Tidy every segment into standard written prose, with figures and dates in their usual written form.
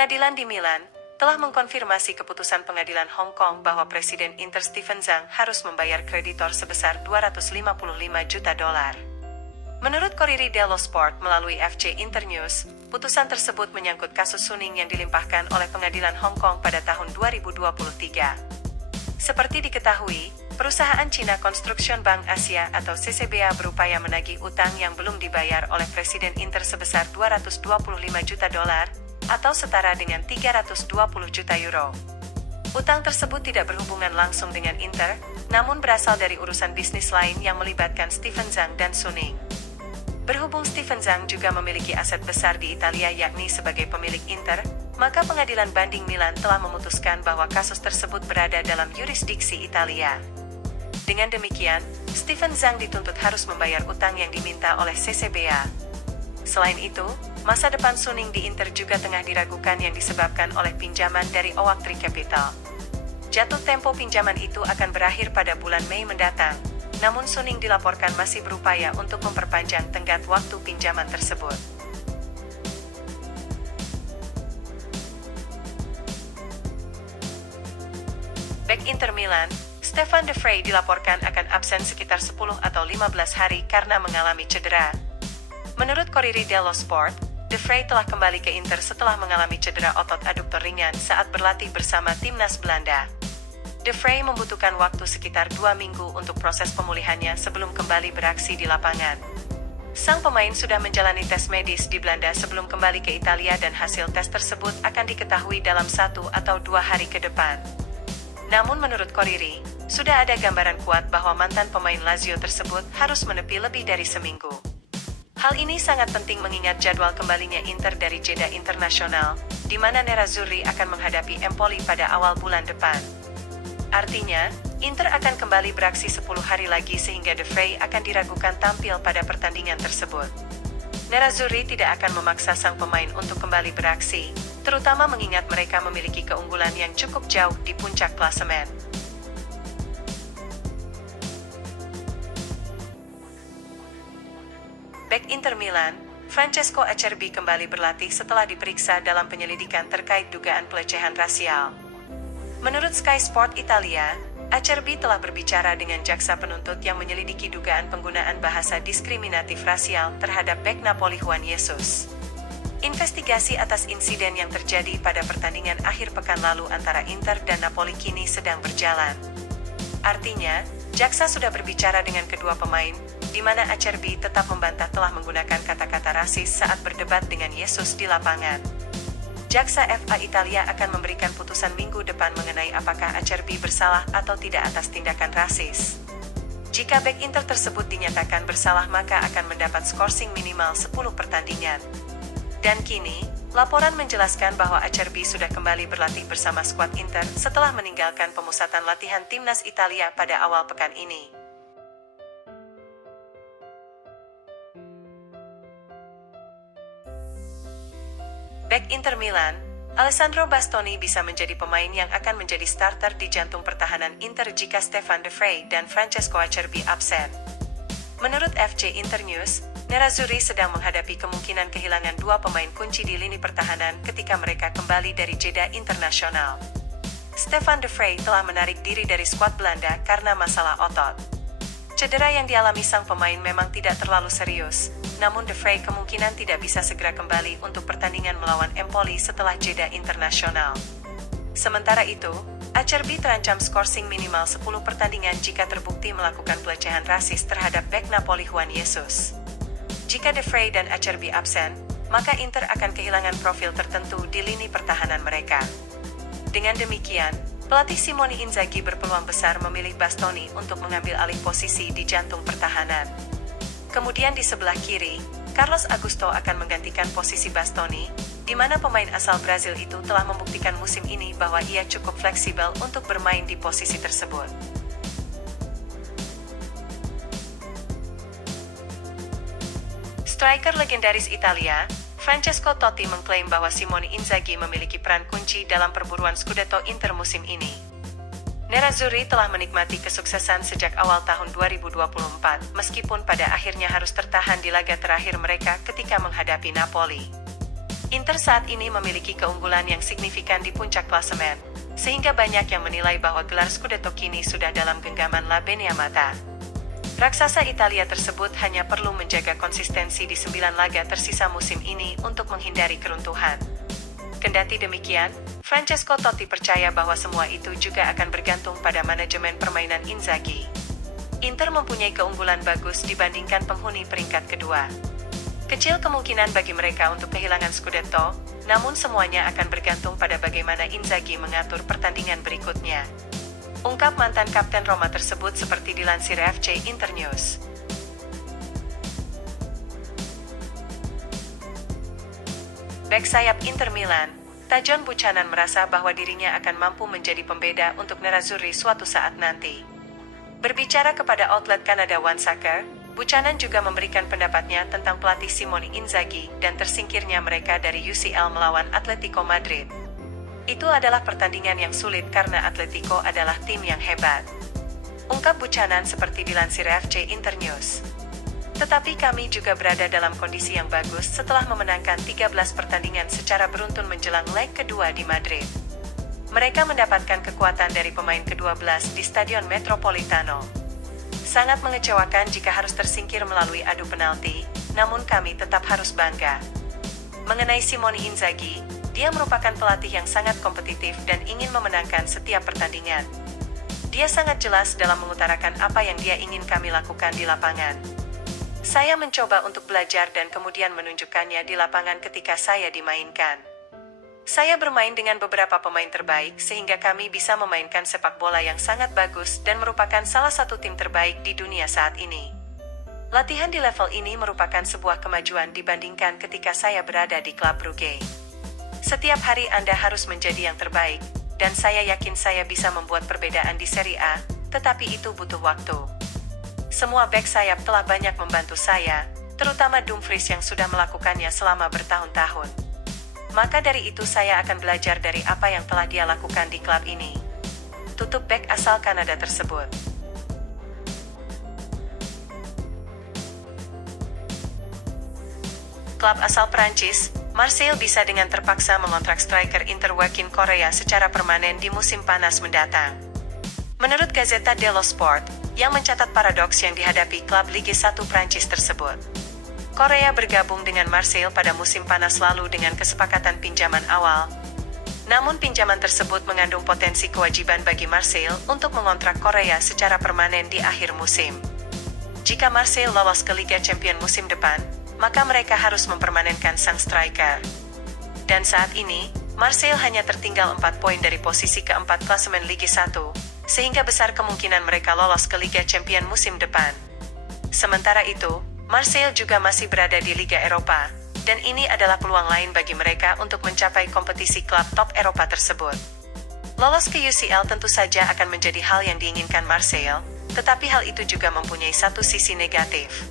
Pengadilan di Milan telah mengkonfirmasi keputusan pengadilan Hong Kong bahwa Presiden Inter Steven Zhang harus membayar kreditor sebesar $255 juta. Menurut Corriere dello Sport melalui FC Internews, putusan tersebut menyangkut kasus Suning yang dilimpahkan oleh pengadilan Hong Kong pada tahun 2023. Seperti diketahui, perusahaan China Construction Bank Asia atau CCBA berupaya menagih utang yang belum dibayar oleh Presiden Inter sebesar $225 juta atau setara dengan 320 juta euro. Utang tersebut tidak berhubungan langsung dengan Inter, namun berasal dari urusan bisnis lain yang melibatkan Steven Zhang dan Suning. Berhubung Steven Zhang juga memiliki aset besar di Italia yakni sebagai pemilik Inter, maka pengadilan banding Milan telah memutuskan bahwa kasus tersebut berada dalam yurisdiksi Italia. Dengan demikian, Steven Zhang dituntut harus membayar utang yang diminta oleh CCBA. Selain itu, masa depan Suning di Inter juga tengah diragukan yang disebabkan oleh pinjaman dari Oaktree Capital. Jatuh tempo pinjaman itu akan berakhir pada bulan Mei mendatang, namun Suning dilaporkan masih berupaya untuk memperpanjang tenggat waktu pinjaman tersebut. Bek Inter Milan, Stefan De Vrij dilaporkan akan absen sekitar 10 atau 15 hari karena mengalami cedera. Menurut Corriere dello Sport, De Vrij telah kembali ke Inter setelah mengalami cedera otot aduktor ringan saat berlatih bersama timnas Belanda. De Vrij membutuhkan waktu sekitar 2 minggu untuk proses pemulihannya sebelum kembali beraksi di lapangan. Sang pemain sudah menjalani tes medis di Belanda sebelum kembali ke Italia dan hasil tes tersebut akan diketahui dalam 1 atau 2 hari ke depan. Namun menurut Corriere, sudah ada gambaran kuat bahwa mantan pemain Lazio tersebut harus menepi lebih dari seminggu. Hal ini sangat penting mengingat jadwal kembalinya Inter dari jeda internasional, di mana Nerazzurri akan menghadapi Empoli pada awal bulan depan. Artinya, Inter akan kembali beraksi 10 hari lagi sehingga De Vrij akan diragukan tampil pada pertandingan tersebut. Nerazzurri tidak akan memaksa sang pemain untuk kembali beraksi, terutama mengingat mereka memiliki keunggulan yang cukup jauh di puncak klasemen. Bek Inter Milan, Francesco Acerbi kembali berlatih setelah diperiksa dalam penyelidikan terkait dugaan pelecehan rasial. Menurut Sky Sport Italia, Acerbi telah berbicara dengan jaksa penuntut yang menyelidiki dugaan penggunaan bahasa diskriminatif rasial terhadap bek Napoli Juan Jesus. Investigasi atas insiden yang terjadi pada pertandingan akhir pekan lalu antara Inter dan Napoli kini sedang berjalan. Artinya, jaksa sudah berbicara dengan kedua pemain, di mana Acerbi tetap membantah telah menggunakan kata-kata rasis saat berdebat dengan Jesus di lapangan. Jaksa FA Italia akan memberikan putusan minggu depan mengenai apakah Acerbi bersalah atau tidak atas tindakan rasis. Jika bek Inter tersebut dinyatakan bersalah maka akan mendapat skorsing minimal 10 pertandingan. Dan kini, laporan menjelaskan bahwa Acerbi sudah kembali berlatih bersama skuad Inter setelah meninggalkan pemusatan latihan timnas Italia pada awal pekan ini. Bek Inter Milan, Alessandro Bastoni bisa menjadi pemain yang akan menjadi starter di jantung pertahanan Inter jika Stefan De Vrij dan Francesco Acerbi absen. Menurut FC Internews, Nerazzurri sedang menghadapi kemungkinan kehilangan 2 pemain kunci di lini pertahanan ketika mereka kembali dari jeda internasional. Stefan De Vrij telah menarik diri dari skuad Belanda karena masalah otot. Cedera yang dialami sang pemain memang tidak terlalu serius, namun De Vrij kemungkinan tidak bisa segera kembali untuk pertandingan melawan Empoli setelah jeda internasional. Sementara itu, Acerbi terancam skorsing minimal 10 pertandingan jika terbukti melakukan pelecehan rasis terhadap bek Napoli Juan Jesus. Jika De Vrij dan Acerbi absen, maka Inter akan kehilangan profil tertentu di lini pertahanan mereka. Dengan demikian, pelatih Simone Inzaghi berpeluang besar memilih Bastoni untuk mengambil alih posisi di jantung pertahanan. Kemudian di sebelah kiri, Carlos Augusto akan menggantikan posisi Bastoni, di mana pemain asal Brazil itu telah membuktikan musim ini bahwa ia cukup fleksibel untuk bermain di posisi tersebut. Striker legendaris Italia, Francesco Totti mengklaim bahwa Simone Inzaghi memiliki peran kunci dalam perburuan Scudetto Inter musim ini. Nerazzurri telah menikmati kesuksesan sejak awal tahun 2024, meskipun pada akhirnya harus tertahan di laga terakhir mereka ketika menghadapi Napoli. Inter saat ini memiliki keunggulan yang signifikan di puncak klasemen, sehingga banyak yang menilai bahwa gelar Scudetto kini sudah dalam genggaman La Beniamata. Raksasa Italia tersebut hanya perlu menjaga konsistensi di 9 laga tersisa musim ini untuk menghindari keruntuhan. Kendati demikian, Francesco Totti percaya bahwa semua itu juga akan bergantung pada manajemen permainan Inzaghi. Inter mempunyai keunggulan bagus dibandingkan penghuni peringkat kedua. Kecil kemungkinan bagi mereka untuk kehilangan Scudetto, namun semuanya akan bergantung pada bagaimana Inzaghi mengatur pertandingan berikutnya. Ungkap mantan kapten Roma tersebut seperti dilansir FC Internews. Bek sayap Inter Milan, Tajon Buchanan merasa bahwa dirinya akan mampu menjadi pembeda untuk Nerazzurri suatu saat nanti. Berbicara kepada outlet Kanada One Soccer, Buchanan juga memberikan pendapatnya tentang pelatih Simone Inzaghi dan tersingkirnya mereka dari UCL melawan Atletico Madrid. Itu adalah pertandingan yang sulit karena Atletico adalah tim yang hebat. Ungkap Buchanan seperti dilansir FC Internews. Tetapi kami juga berada dalam kondisi yang bagus setelah memenangkan 13 pertandingan secara beruntun menjelang leg kedua di Madrid. Mereka mendapatkan kekuatan dari pemain ke-12 di Stadion Metropolitano. Sangat mengecewakan jika harus tersingkir melalui adu penalti, namun kami tetap harus bangga. Mengenai Simone Inzaghi, dia merupakan pelatih yang sangat kompetitif dan ingin memenangkan setiap pertandingan. Dia sangat jelas dalam mengutarakan apa yang dia ingin kami lakukan di lapangan. Saya mencoba untuk belajar dan kemudian menunjukkannya di lapangan ketika saya dimainkan. Saya bermain dengan beberapa pemain terbaik sehingga kami bisa memainkan sepak bola yang sangat bagus dan merupakan salah satu tim terbaik di dunia saat ini. Latihan di level ini merupakan sebuah kemajuan dibandingkan ketika saya berada di klub Brugge. Setiap hari Anda harus menjadi yang terbaik, dan saya yakin saya bisa membuat perbedaan di Serie A, tetapi itu butuh waktu. Semua bek sayap telah banyak membantu saya, terutama Dumfries yang sudah melakukannya selama bertahun-tahun. Maka dari itu saya akan belajar dari apa yang telah dia lakukan di klub ini. Tutup bek asal Kanada tersebut. Klub asal Prancis, Marseille bisa dengan terpaksa mengontrak striker Inter Joaquin Correa secara permanen di musim panas mendatang. Menurut Gazzetta dello Sport, yang mencatat paradoks yang dihadapi klub Ligue 1 Prancis tersebut. Correa bergabung dengan Marseille pada musim panas lalu dengan kesepakatan pinjaman awal. Namun pinjaman tersebut mengandung potensi kewajiban bagi Marseille untuk mengontrak Correa secara permanen di akhir musim. Jika Marseille lolos ke Liga Champions musim depan, maka mereka harus mempermanenkan sang striker. Dan saat ini, Marseille hanya tertinggal 4 poin dari posisi keempat klasemen Liga 1, sehingga besar kemungkinan mereka lolos ke Liga Champions musim depan. Sementara itu, Marseille juga masih berada di Liga Eropa, dan ini adalah peluang lain bagi mereka untuk mencapai kompetisi klub top Eropa tersebut. Lolos ke UCL tentu saja akan menjadi hal yang diinginkan Marseille, tetapi hal itu juga mempunyai satu sisi negatif.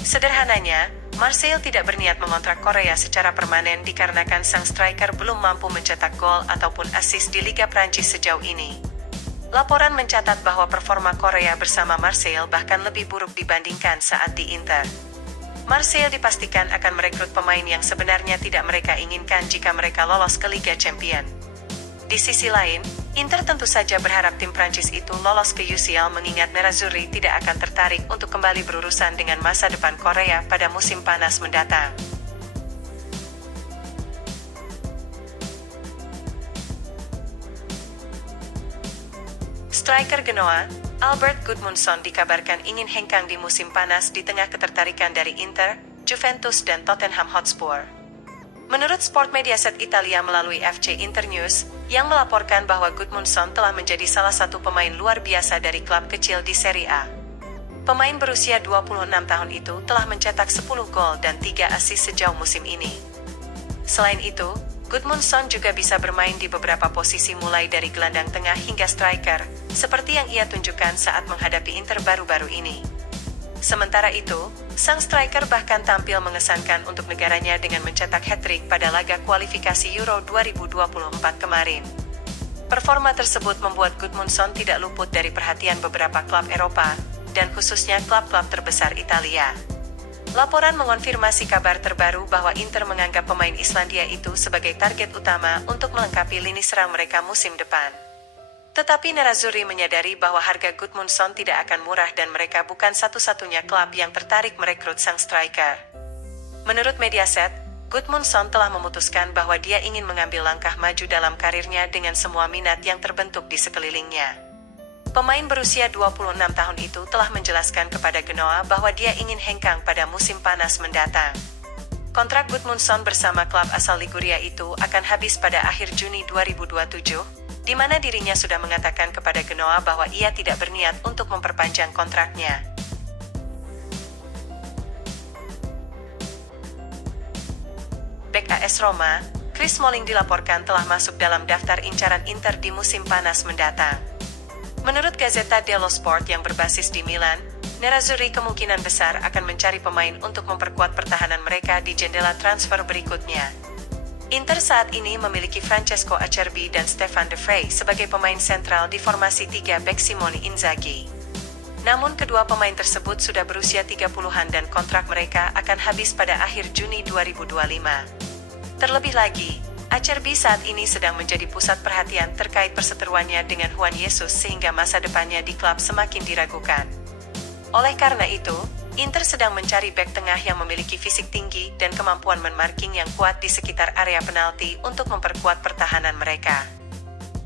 Sederhananya, Marseille tidak berniat mengontrak Correa secara permanen dikarenakan sang striker belum mampu mencetak gol ataupun assist di Liga Prancis sejauh ini. Laporan mencatat bahwa performa Correa bersama Marseille bahkan lebih buruk dibandingkan saat di Inter. Marseille dipastikan akan merekrut pemain yang sebenarnya tidak mereka inginkan jika mereka lolos ke Liga Champions. Di sisi lain, Inter tentu saja berharap tim Prancis itu lolos ke UCL mengingat Nerazzurri tidak akan tertarik untuk kembali berurusan dengan masa depan Correa pada musim panas mendatang. Striker Genoa, Albert Gudmundsson dikabarkan ingin hengkang di musim panas di tengah ketertarikan dari Inter, Juventus dan Tottenham Hotspur. Menurut Sport Mediaset Italia melalui FC Internews, yang melaporkan bahwa Gudmundsson telah menjadi salah satu pemain luar biasa dari klub kecil di Serie A. Pemain berusia 26 tahun itu telah mencetak 10 gol dan 3 assist sejauh musim ini. Selain itu, Gudmundsson juga bisa bermain di beberapa posisi mulai dari gelandang tengah hingga striker, seperti yang ia tunjukkan saat menghadapi Inter baru-baru ini. Sementara itu, sang striker bahkan tampil mengesankan untuk negaranya dengan mencetak hat-trick pada laga kualifikasi Euro 2024 kemarin. Performa tersebut membuat Gudmundsson tidak luput dari perhatian beberapa klub Eropa, dan khususnya klub-klub terbesar Italia. Laporan mengonfirmasi kabar terbaru bahwa Inter menganggap pemain Islandia itu sebagai target utama untuk melengkapi lini serang mereka musim depan. Tetapi Nerazzurri menyadari bahwa harga Gudmundsson tidak akan murah dan mereka bukan satu-satunya klub yang tertarik merekrut sang striker. Menurut Mediaset, Gudmundsson telah memutuskan bahwa dia ingin mengambil langkah maju dalam karirnya dengan semua minat yang terbentuk di sekelilingnya. Pemain berusia 26 tahun itu telah menjelaskan kepada Genoa bahwa dia ingin hengkang pada musim panas mendatang. Kontrak Gudmundsson bersama klub asal Liguria itu akan habis pada akhir Juni 2027, di mana dirinya sudah mengatakan kepada Genoa bahwa ia tidak berniat untuk memperpanjang kontraknya. Bek AS Roma, Chris Smalling dilaporkan telah masuk dalam daftar incaran Inter di musim panas mendatang. Menurut Gazzetta dello Sport yang berbasis di Milan, Nerazzurri kemungkinan besar akan mencari pemain untuk memperkuat pertahanan mereka di jendela transfer berikutnya. Inter saat ini memiliki Francesco Acerbi dan Stefan De Vrij sebagai pemain sentral di formasi 3 bek Simone Inzaghi. Namun kedua pemain tersebut sudah berusia 30-an dan kontrak mereka akan habis pada akhir Juni 2025. Terlebih lagi, Acerbi saat ini sedang menjadi pusat perhatian terkait perseteruannya dengan Juan Jesus sehingga masa depannya di klub semakin diragukan. Oleh karena itu, Inter sedang mencari bek tengah yang memiliki fisik tinggi dan kemampuan man-marking yang kuat di sekitar area penalti untuk memperkuat pertahanan mereka.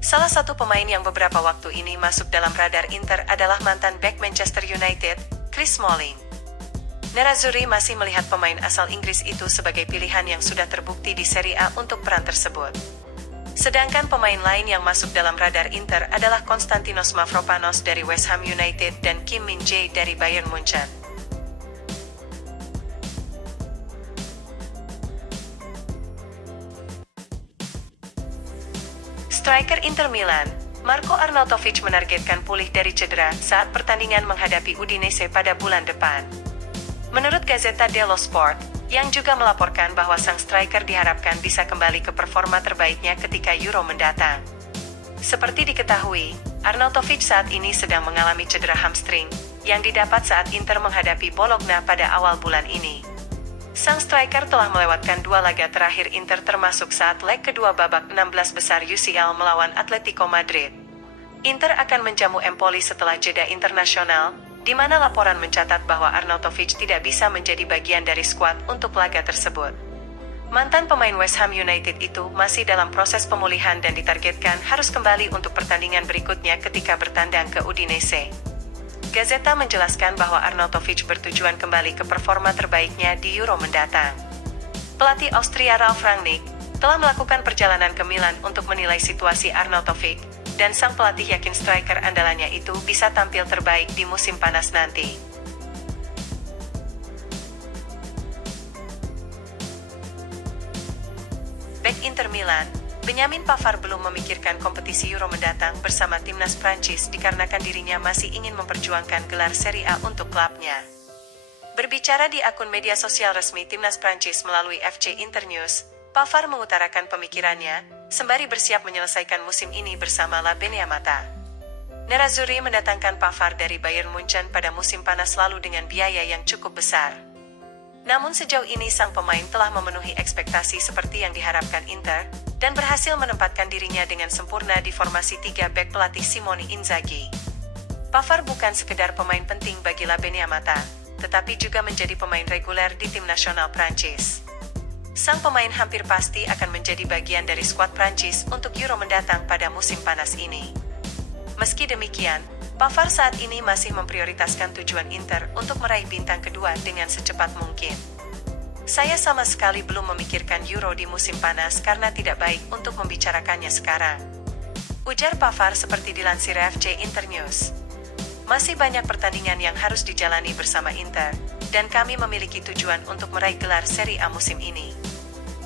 Salah satu pemain yang beberapa waktu ini masuk dalam radar Inter adalah mantan bek Manchester United, Chris Smalling. Nerazzurri masih melihat pemain asal Inggris itu sebagai pilihan yang sudah terbukti di Serie A untuk peran tersebut. Sedangkan pemain lain yang masuk dalam radar Inter adalah Konstantinos Mavropanos dari West Ham United dan Kim Min-jae dari Bayern Munchen. Striker Inter Milan, Marko Arnautovic menargetkan pulih dari cedera saat pertandingan menghadapi Udinese pada bulan depan. Menurut Gazzetta dello Sport, yang juga melaporkan bahwa sang striker diharapkan bisa kembali ke performa terbaiknya ketika Euro mendatang. Seperti diketahui, Arnautovic saat ini sedang mengalami cedera hamstring, yang didapat saat Inter menghadapi Bologna pada awal bulan ini. Sang striker telah melewatkan 2 laga terakhir Inter termasuk saat leg kedua babak 16 besar UCL melawan Atletico Madrid. Inter akan menjamu Empoli setelah jeda internasional, di mana laporan mencatat bahwa Arnautovic tidak bisa menjadi bagian dari skuad untuk laga tersebut. Mantan pemain West Ham United itu masih dalam proses pemulihan dan ditargetkan harus kembali untuk pertandingan berikutnya ketika bertandang ke Udinese. Gazzetta menjelaskan bahwa Arnautovic bertujuan kembali ke performa terbaiknya di Euro mendatang. Pelatih Austria Ralf Rangnick telah melakukan perjalanan ke Milan untuk menilai situasi Arnautovic, dan sang pelatih yakin striker andalannya itu bisa tampil terbaik di musim panas nanti. Bek Inter Milan, Benjamin Pavard belum memikirkan kompetisi Euro mendatang bersama timnas Prancis dikarenakan dirinya masih ingin memperjuangkan gelar Serie A untuk klubnya. Berbicara di akun media sosial resmi timnas Prancis melalui FC Internews, Pavard mengutarakan pemikirannya, sembari bersiap menyelesaikan musim ini bersama La Beneamata. Nerazzurri mendatangkan Pavard dari Bayern Munchen pada musim panas lalu dengan biaya yang cukup besar. Namun sejauh ini sang pemain telah memenuhi ekspektasi seperti yang diharapkan Inter, dan berhasil menempatkan dirinya dengan sempurna di formasi 3 bek pelatih Simone Inzaghi. Pavard bukan sekedar pemain penting bagi La Beneamata, tetapi juga menjadi pemain reguler di tim nasional Prancis. Sang pemain hampir pasti akan menjadi bagian dari skuad Prancis untuk Euro mendatang pada musim panas ini. Meski demikian, Pavard saat ini masih memprioritaskan tujuan Inter untuk meraih bintang kedua dengan secepat mungkin. Saya sama sekali belum memikirkan Euro di musim panas karena tidak baik untuk membicarakannya sekarang. Ujar Pavard seperti dilansir FC Internews. Masih banyak pertandingan yang harus dijalani bersama Inter, dan kami memiliki tujuan untuk meraih gelar Serie A musim ini.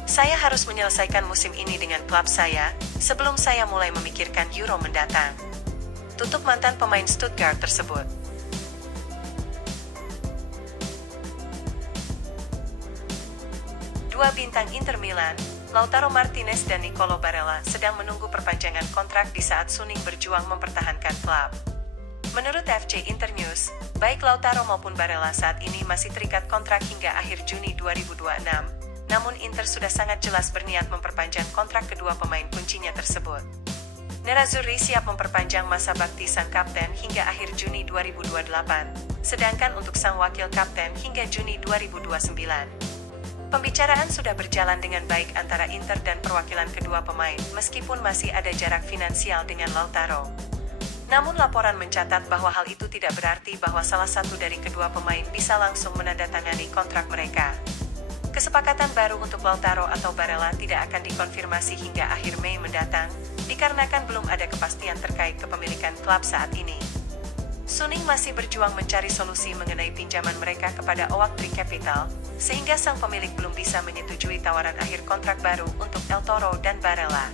Saya harus menyelesaikan musim ini dengan klub saya, sebelum saya mulai memikirkan Euro mendatang. Tutup mantan pemain Stuttgart tersebut. Dua bintang Inter Milan, Lautaro Martinez dan Nicolo Barella sedang menunggu perpanjangan kontrak di saat Suning berjuang mempertahankan klub. Menurut FC Internews, baik Lautaro maupun Barella saat ini masih terikat kontrak hingga akhir Juni 2026, namun Inter sudah sangat jelas berniat memperpanjang kontrak kedua pemain kuncinya tersebut. Nerazzurri siap memperpanjang masa bakti sang kapten hingga akhir Juni 2028, sedangkan untuk sang wakil kapten hingga Juni 2029. Pembicaraan sudah berjalan dengan baik antara Inter dan perwakilan kedua pemain meskipun masih ada jarak finansial dengan Lautaro. Namun laporan mencatat bahwa hal itu tidak berarti bahwa salah satu dari kedua pemain bisa langsung menandatangani kontrak mereka. Kesepakatan baru untuk Lautaro atau Barella tidak akan dikonfirmasi hingga akhir Mei mendatang, dikarenakan belum ada kepastian terkait kepemilikan klub saat ini. Suning masih berjuang mencari solusi mengenai pinjaman mereka kepada Oaktree Capital, sehingga sang pemilik belum bisa menyetujui tawaran akhir kontrak baru untuk El Toro dan Barella.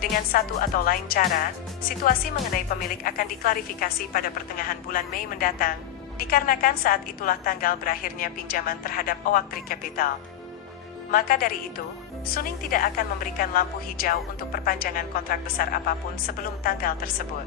Dengan satu atau lain cara, situasi mengenai pemilik akan diklarifikasi pada pertengahan bulan Mei mendatang, dikarenakan saat itulah tanggal berakhirnya pinjaman terhadap Oaktree Capital. Maka dari itu, Suning tidak akan memberikan lampu hijau untuk perpanjangan kontrak besar apapun sebelum tanggal tersebut.